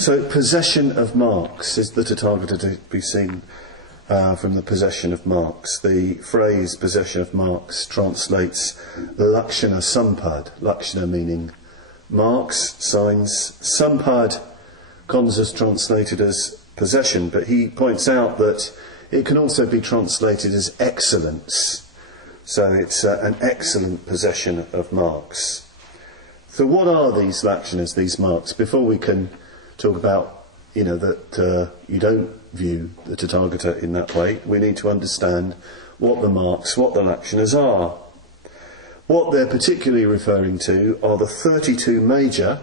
So, possession of marks. Is the Tathagata to be seen from the possession of marks? The phrase possession of marks translates lakshana sampad. Lakshana meaning marks, signs. Sampad, Gonza's translated as possession, but he points out that it can also be translated as excellence. So it's an excellent possession of marks. So what are these lakshanas, these marks? Before we can talk about, that you don't view the Tathagata in that way, we need to understand what the marks, what the lakshanas are. What they're particularly referring to are the 32 major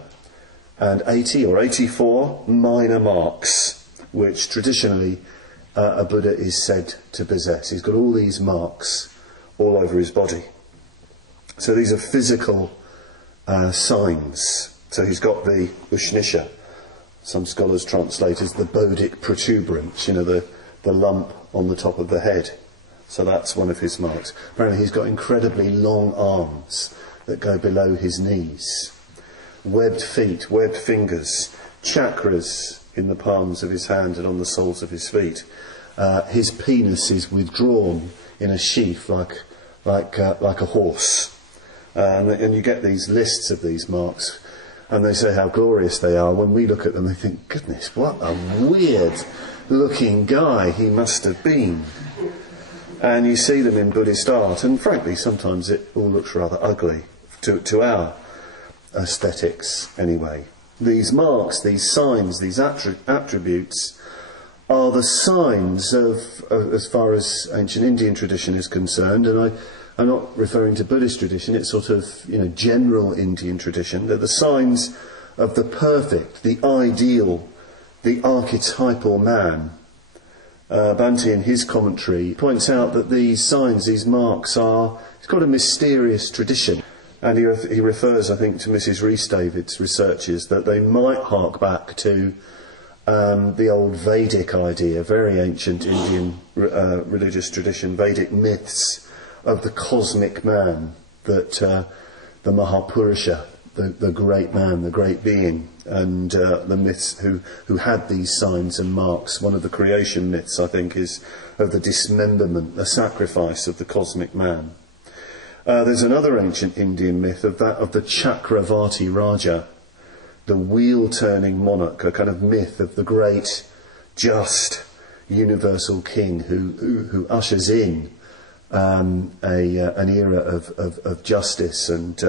and 80 or 84 minor marks, which traditionally a Buddha is said to possess. He's got all these marks all over his body. So these are physical signs. So he's got the ushnisha. Some scholars translate as the bodic protuberance, the lump on the top of the head. So that's one of his marks. Apparently he's got incredibly long arms that go below his knees. Webbed feet, webbed fingers, chakras in the palms of his hand and on the soles of his feet. His penis is withdrawn in a sheath like a horse. And you get these lists of these marks, and they say how glorious they are. When we look at them, they think, goodness, what a weird-looking guy he must have been. And you see them in Buddhist art, and frankly, sometimes it all looks rather ugly to our aesthetics anyway. These marks, these signs, these attributes are the signs of, as far as ancient Indian tradition is concerned, and I'm not referring to Buddhist tradition, it's sort of, general Indian tradition. They're the signs of the perfect, the ideal, the archetypal man. Bhante in his commentary points out that these signs, these marks it's got a mysterious tradition. And he refers, I think, to Mrs. Rhys David's researches that they might hark back to the old Vedic idea, very ancient Indian religious tradition, Vedic myths of the cosmic man, that the Mahapurusha, the great man, the great being, and the myths who had these signs and marks. One of the creation myths, I think, is of the dismemberment, the sacrifice of the cosmic man. There's another ancient Indian myth of the Chakravarti Raja, the wheel-turning monarch, a kind of myth of the great, just, universal king who ushers in an era of justice and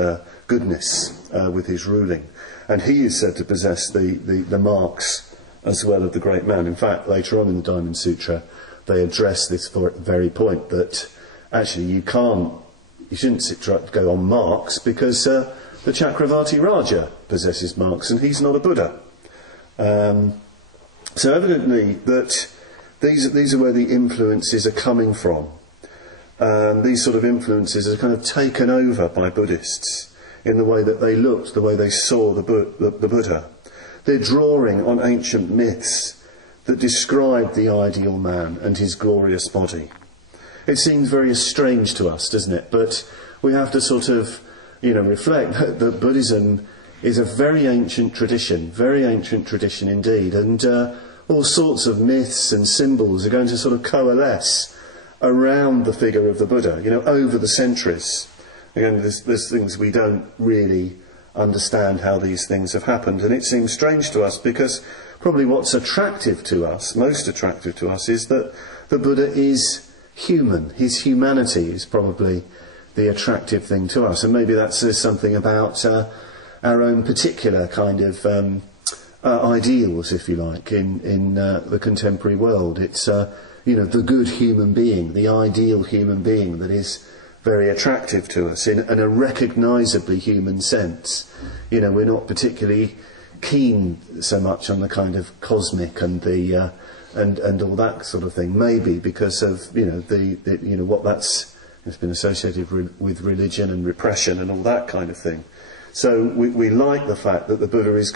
goodness with his ruling. And he is said to possess the marks as well of the great man. In fact, later on in the Diamond Sutra, they address this very point, that actually you shouldn't go on marks, because the Chakravarti Raja possesses marks and he's not a Buddha. So evidently that these are where the influences are coming from. These sort of influences are kind of taken over by Buddhists in the way that they looked, the way they saw the Buddha. They're drawing on ancient myths that describe the ideal man and his glorious body. It seems very strange to us, doesn't it? But we have to sort of, reflect that Buddhism is a very ancient tradition indeed, and all sorts of myths and symbols are going to sort of coalesce around the figure of the Buddha, over the centuries. Again, there's things we don't really understand how these things have happened, and it seems strange to us because probably what's attractive to us, most attractive to us, is that the Buddha is human. His humanity is probably the attractive thing to us, and maybe that says something about our own particular kind of ideals, if you like, in the contemporary world. It's the good human being, the ideal human being that is very attractive to us in a recognisably human sense. We're not particularly keen so much on the kind of cosmic and the and all that sort of thing. Maybe because of what it's been associated with religion and repression and all that kind of thing. So we like the fact that the Buddha is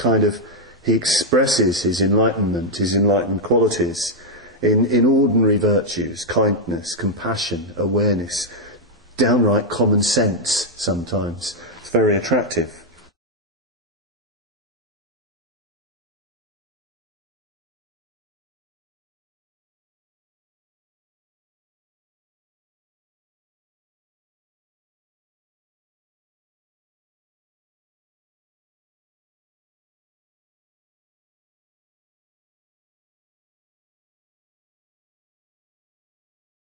he expresses his enlightenment, his enlightened qualities in ordinary virtues, kindness, compassion, awareness, downright common sense sometimes. It's very attractive.